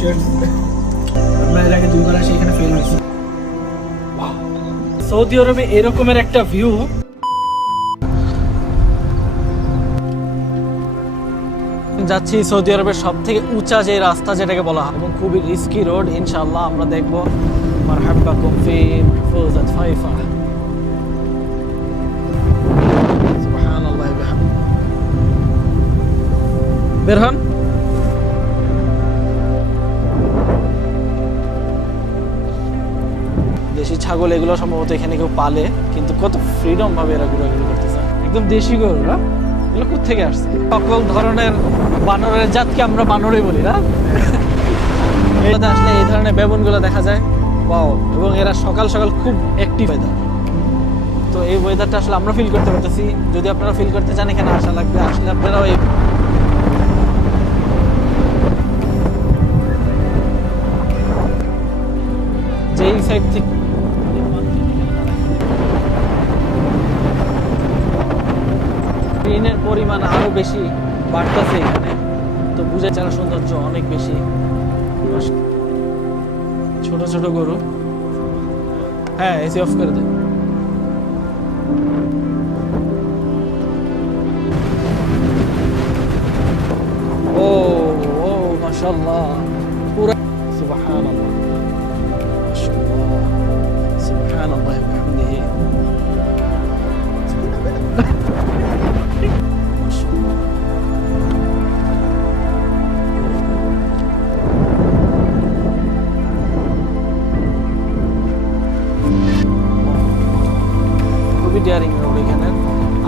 আমরা এর আগে দুবার আসি, এখানে ফেল হয়েছি। সৌদি আরবে এরকমের একটা ভিউ, যাচ্ছি সৌদি আরবের সব থেকে উঁচা যে রাস্তা যেটাকে বলা হয়, এবং খুবই রিস্কি রোড। ইনশাআল্লাহ আমরা দেখবো। মারহাবাকুম ফি ফুজাত ফাইফা। সুবহানাল্লাহ ওয়া বিহামদিহি। বের হন। দেশি ছাগল এগুলো সম্ভবত এখানে কেউ পালে, কিন্তু কত ফ্রিডম ভাবে এরা ঘোরাঘুরি করতেছে। একদম দেশি গরু না, এগুলো কোথেকে আসছে? সকল ধরনের বানরের জাতকে আমরা বানরই বলি না? আসলে এই ধরনের বেবুনগুলো দেখা যায়। ওয়াও! এবং এরা সকাল সকাল খুব অ্যাক্টিভ ওয়েদার। তো এই ওয়েদারটা আসলে আমরা ফিল করতে পারতেছি। যদি আপনারা ফিল করতে চান, এখানে আসা লাগবে। আসলে আপনারাও এই যেই সাইড থেকে গ্রিনের পরিমাণ আরো বেশি বাড়তেছে এখানে, তো বুঝে যারা সৌন্দর্য অনেক বেশি। ছোট ছোট গরু। হ্যাঁ, এসি অফ করে দেন। ও ও মাশাআল্লাহ, পুরো সুবহানাল্লাহ মাশাআল্লাহ সুবহানাল্লাহ ওয়া বিহামদিহি। খুবই ডিয়ারিং রোড এখানে।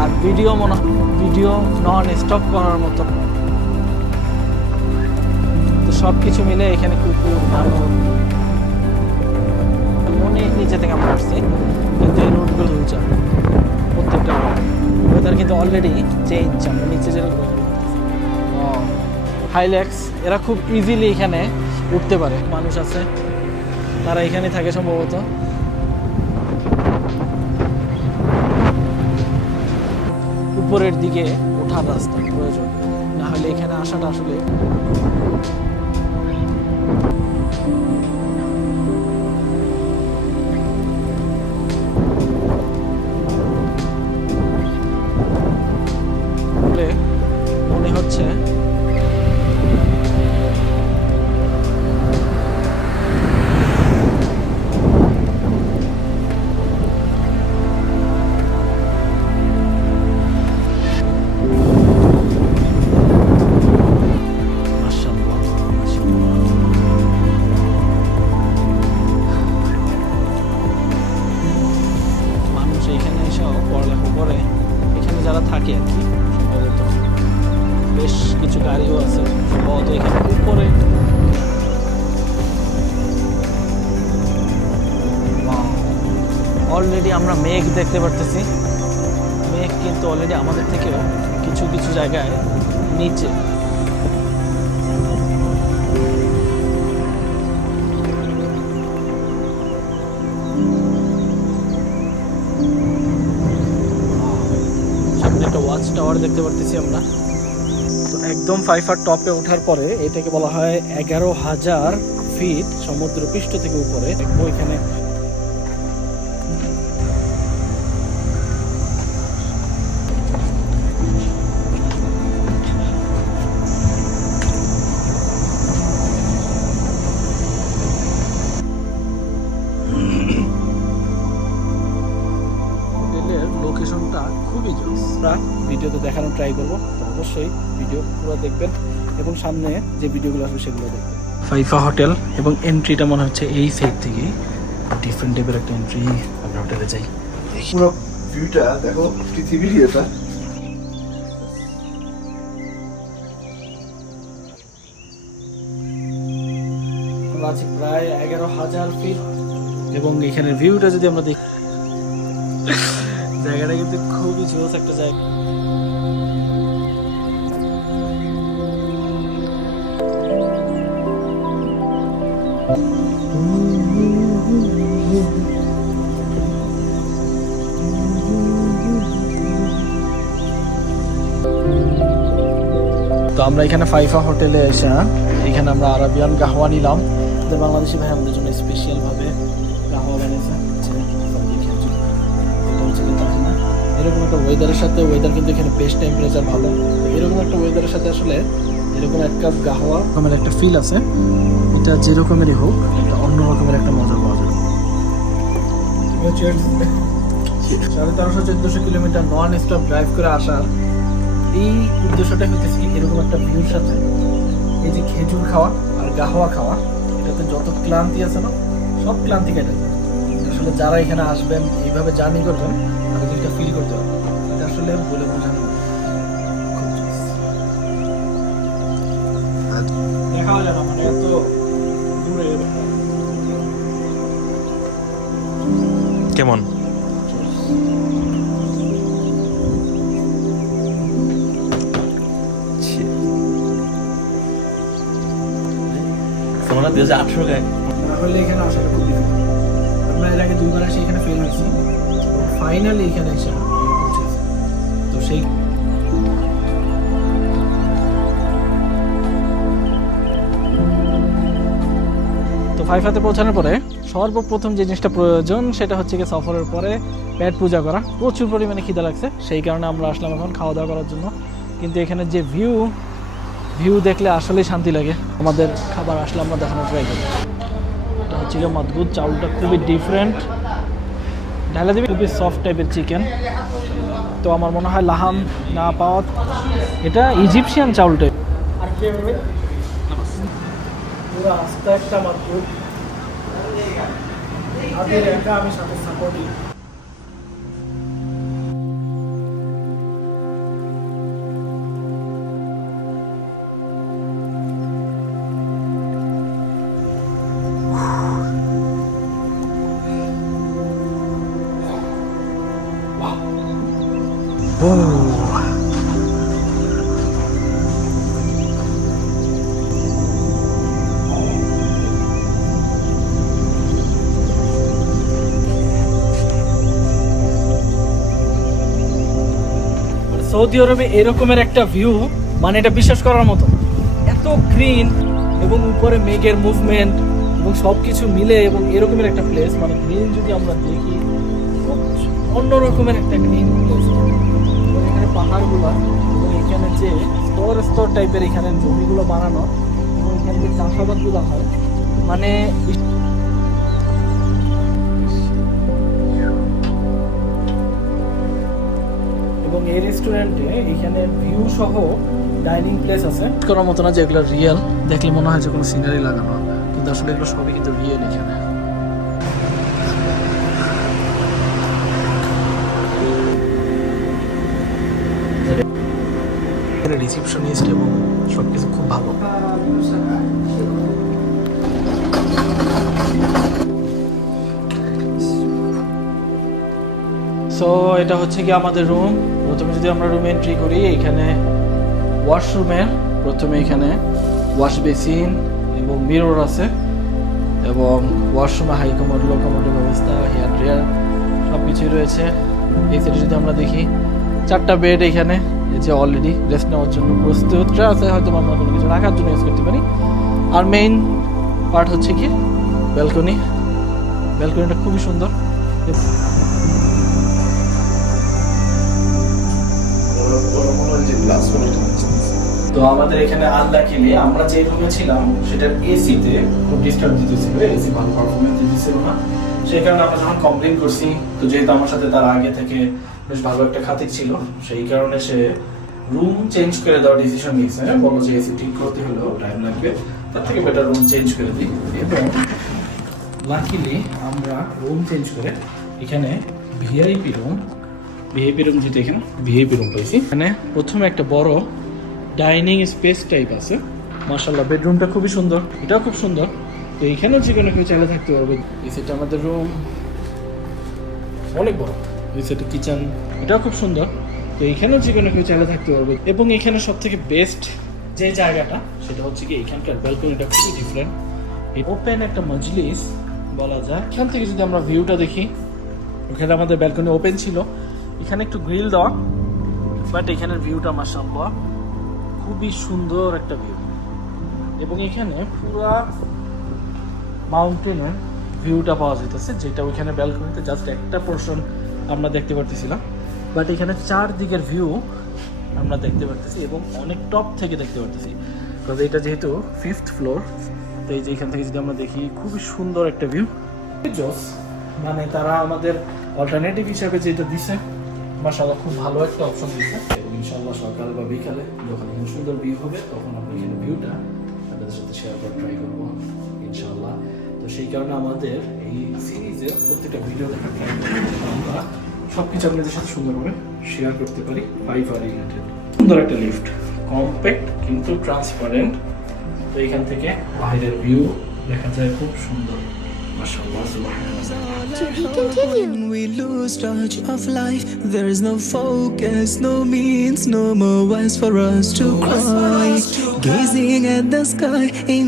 আর ভিডিও নন স্টপ করার মতো। তো সব কিছু মিলে এখানে কুকুর, মানব, মনে নিচে থেকে আমরা আসছি, কিন্তু এই রোডগুলো উঁচা প্রত্যেকটা। ওয়েদার কিন্তু অলরেডি চেঞ্জ। আমরা নিচে যেরকম হাইল্যাক্স, এরা খুব ইজিলি এখানে উঠতে পারে। মানুষ আছে, তারা এখানে থাকে সম্ভবত। উপরের দিকে ওঠার রাস্তা প্রয়োজন, না হলে এখানে আসাটা আসলে মনে হচ্ছে পড়ালেখা করে এখানে যারা থাকে আর কি, সম্ভবত বেশ কিছু গাড়িও আছে সম্ভবত এখানে উপরে। অলরেডি আমরা মেঘ দেখতে পারতেছি। মেঘ কিন্তু অলরেডি আমাদের থেকেও কিছু কিছু জায়গায় নিচে। ওয়াচ টাওয়ার দেখতে পারতেছি আমরা। তো একদম ফাইফার টপে ওঠার পরে এটাকে বলা হয় 11,000 ফিট সমুদ্র পৃষ্ঠ থেকে উপরে। এখানে লোকেশনটা খুবই জোস। আমরা ভিডিওতে দেখানোর ট্রাই করবো, তো অবশ্যই ভিডিও পুরো দেখবেন এবং সামনে যে ভিডিওগুলো আসবে সেগুলো দেখবেন। ফাইফা হোটেল, এবং এন্ট্রিটা মনে হচ্ছে এই সাইড থেকে। ডিফারেন্ট টাইপের একটা এন্ট্রি। আমরা হোটেলে যাই, পুরো ভিউটা দেখো, পৃথিবীর এটা। আমরা আছি প্রায় 11,000 ফিট, এবং এখানের ভিউটা যদি আমরা দেখি, জায়গাটা কিন্তু খুবই জোস একটা জায়গা। তো আমরা এখানে ফাইফা হোটেলে এসে এখানে আমরা আরাবিয়ান গাহওয়া নিলাম, আমাদের বাংলাদেশি ভাই আমাদের জন্য স্পেশালভাবে গাহওয়া বানিয়েছে। এরকম একটা ওয়েদারের সাথে, ওয়েদার কিন্তু এখানে বেস্ট, টেম্পারেচার ভালো, এরকম একটা ওয়েদারের সাথে আসলে এরকম এক কাপ গাহওয়া রকমের একটা ফিল আছে, এটা যে রকমেরই হোক একটা অন্য রকমের একটা মজা পাওয়া যাবে। 1350-1400 কিলোমিটার নন স্টপ ড্রাইভ করে আসার এই উদ্দেশ্যটাই হইতেছে এরকম একটা ভিউর সাথে এই যে খেজুর খাওয়া আর গাহওয়া খাওয়া, এটাতে যত ক্লান্তি আছে না সব ক্লান্তি কেটে যায়। আসলে যারা এখানে আসবেন এইভাবে জার্নি করবেন তাদের জিনিসটা ফিল করতে হবে, এটা আসলে বলে বোঝানো দেখা যায় না, মানে এত দূরে। কেমন? তোমরা 2018 গায়ে তাহলে এখানে আসাটা খুব difficult। আমরা এর আগে 2 বার এসে এখানে ফেল হয়েছি, ফাইনালি এখানে এসে পৌঁছেছি। তো সেই ফাইফাতে পৌঁছানোর পরে সর্বপ্রথম যে জিনিসটা প্রয়োজন সেটা হচ্ছে কি সফরের পরে পেট পূজা করা। প্রচুর পরিমাণে খিদা লাগছে, সেই কারণে আমরা আসলাম এখন খাওয়া দাওয়া করার জন্য। কিন্তু এখানে যে ভিউ দেখলে আসলেই শান্তি লাগে। আমাদের খাবার আসলে আমরা দেখানোর ট্রাই করি। এটা হচ্ছে গিয়ে মজবুত, চাউলটা খুবই ডিফারেন্ট, ঢালা দিবি, খুবই সফট টাইপের চিকেন। তো আমার মনে হয় লাহাম না পাওয়া, এটা ইজিপশিয়ান চাউল টাইপ। আর কি হবে পুরো আস্তে একটা মাত্র আদের একা আমি সাথে সাপোর্টই। সৌদি আরবে এরকমের একটা ভিউ, মানে এটা বিশ্বাস করার মতো। এত গ্রিন এবং উপরে মেঘের মুভমেন্ট এবং সব কিছু মিলে এবং এরকমের একটা প্লেস, মানে গ্রিন যদি আমরা দেখি খুব অন্য রকমের একটা গ্রিন প্লেস। এবং এখানে পাহাড়গুলো এবং এখানে যে স্তর টাইপের এখানে জমিগুলো বানানো এবং এখানে যে চাষাবাদগুলো হয়, মানে এবং এই রেস্টুরেন্টে এখানে ভিউ সহ ডাইনিং প্লেস আছে করার মতো না, যেগুলো রিয়েল দেখলে মনে হয় যে কোনো সিনারি লাগানো, কিন্তু আসলে এগুলো সবই কিন্তু রিয়েল। এখানে রিসেপশনিস্ট এবং সবকিছু খুব ভালো। সো এটা হচ্ছে কি আমাদের রুম। প্রথমে যদি আমরা রুমে এন্ট্রি করি, এখানে ওয়াশরুমের প্রথমে এখানে ওয়াশ বেসিন এবং মিরর আছে এবং ওয়াশরুমে হাই কমোড, লো কমোডের ব্যবস্থা, হেয়ার ড্রায়ার সব কিছুই রয়েছে। এই সাইডে যদি আমরা দেখি 4টা বেড এখানে এই যে অলরেডি রেস্ট নেওয়ার জন্য প্রস্তুত আছে, হয়তো আমরা কোনো কিছু রাখার জন্য ইউজ করতে পারি। আর মেইন পার্ট হচ্ছে কি ব্যালকনিটা খুবই সুন্দর। তো আমাদের এখানে আনলাকিলি আমরা যে রুমে ছিলাম সেটার এসিতে খুব ডিস্টার্ব দিতেছিল, এসি ভালো পারফরমেন্স দিতেছিল না। সেই কারণে আমরা যখন কমপ্লেন করছি, তো যেহেতু আমার সাথে তার আগে থেকে বেশ ভালো একটা খাতির ছিল, সেই কারণে সে রুম চেঞ্জ করে দেওয়ার ডিসিশন নিয়েছে। বললো যে এসি ঠিক করতে হলেও টাইম লাগবে, তার থেকে বেটার রুম চেঞ্জ করে দিই। এবং লাকিলি আমরা রুম চেঞ্জ করে এখানে ভিআইপি রুম যেটা এখানে ভিআইপি রুম পাইছি। এখানে প্রথমে একটা বড় ডাইনিং স্পেস টাইপ আছে, মাশাআল্লাহ। বেডরুমটা খুবই সুন্দর, এটাও খুব সুন্দর। তো এখানেও যে কোনো কেউ চাইলে থাকতে পারবে। এই সেটা আমাদের রুম অনেক বড়, এই সেটা কিচেন, এটাও খুব সুন্দর। তো এখানেও যে কোনো কেউ চাইলে থাকতে পারবে। এবং এখানে সব থেকে বেস্ট যে জায়গাটা সেটা হচ্ছে কি এখানকার ব্যালকনিটা খুবই ডিফারেন্ট, ওপেন একটা মজলিস বলা যায়। এখান থেকে যদি আমরা ভিউটা দেখি, ওখানে আমাদের ব্যালকনি ওপেন ছিল, এখানে একটু গ্রিল দেওয়া, বাট এখানের ভিউটা মাশাআল্লাহ খুবই সুন্দর একটা ভিউ। এবং এখানে পুরা মাউন্টেনের ভিউটা পাওয়া যেতেছে, যেটা ওইখানে ব্যালকনিতে জাস্ট একটা পোর্শন আমরা দেখতে পারতেছিলাম, বাট এখানে চারদিকের ভিউ আমরা দেখতে পারতেছি এবং অনেক টপ থেকে দেখতে পারতেছি। কারণ এটা যেহেতু 5th ফ্লোর, তো এই যে এখান থেকে যদি আমরা দেখি খুবই সুন্দর একটা ভিউ। জোস, মানে তারা আমাদের অল্টারনেটিভ হিসাবে যেটা দিছে, মাশাআল্লাহ খুব ভালো একটা অপশন দিচ্ছে। এবং ইনশাআল্লাহ সকাল বা বিকালে যখন এখানে সুন্দর ভিউ হবে তখন আমরা এখানে ভিউটা আপনাদের সাথে শেয়ার করার ট্রাই করবো ইনশাআল্লাহ। তো সেই কারণে আমাদের এই সিরিজের প্রত্যেকটা ভিডিও দেখার ট্রাই করবো, আমরা সব কিছু আপনাদের সাথে সুন্দরভাবে শেয়ার করতে পারি। 5 আর রিলেটেড সুন্দর একটা লিফট, কম্প্যাক্ট কিন্তু ট্রান্সপারেন্ট। তো এখান থেকে বাইরের ভিউ দেখা যায় খুব সুন্দর, মাশাআল্লাহ সুবহানাল্লাহ। To be continued. When we lose touch of life, there is no focus, no means, no more ways for us to cry. Gazing at the sky in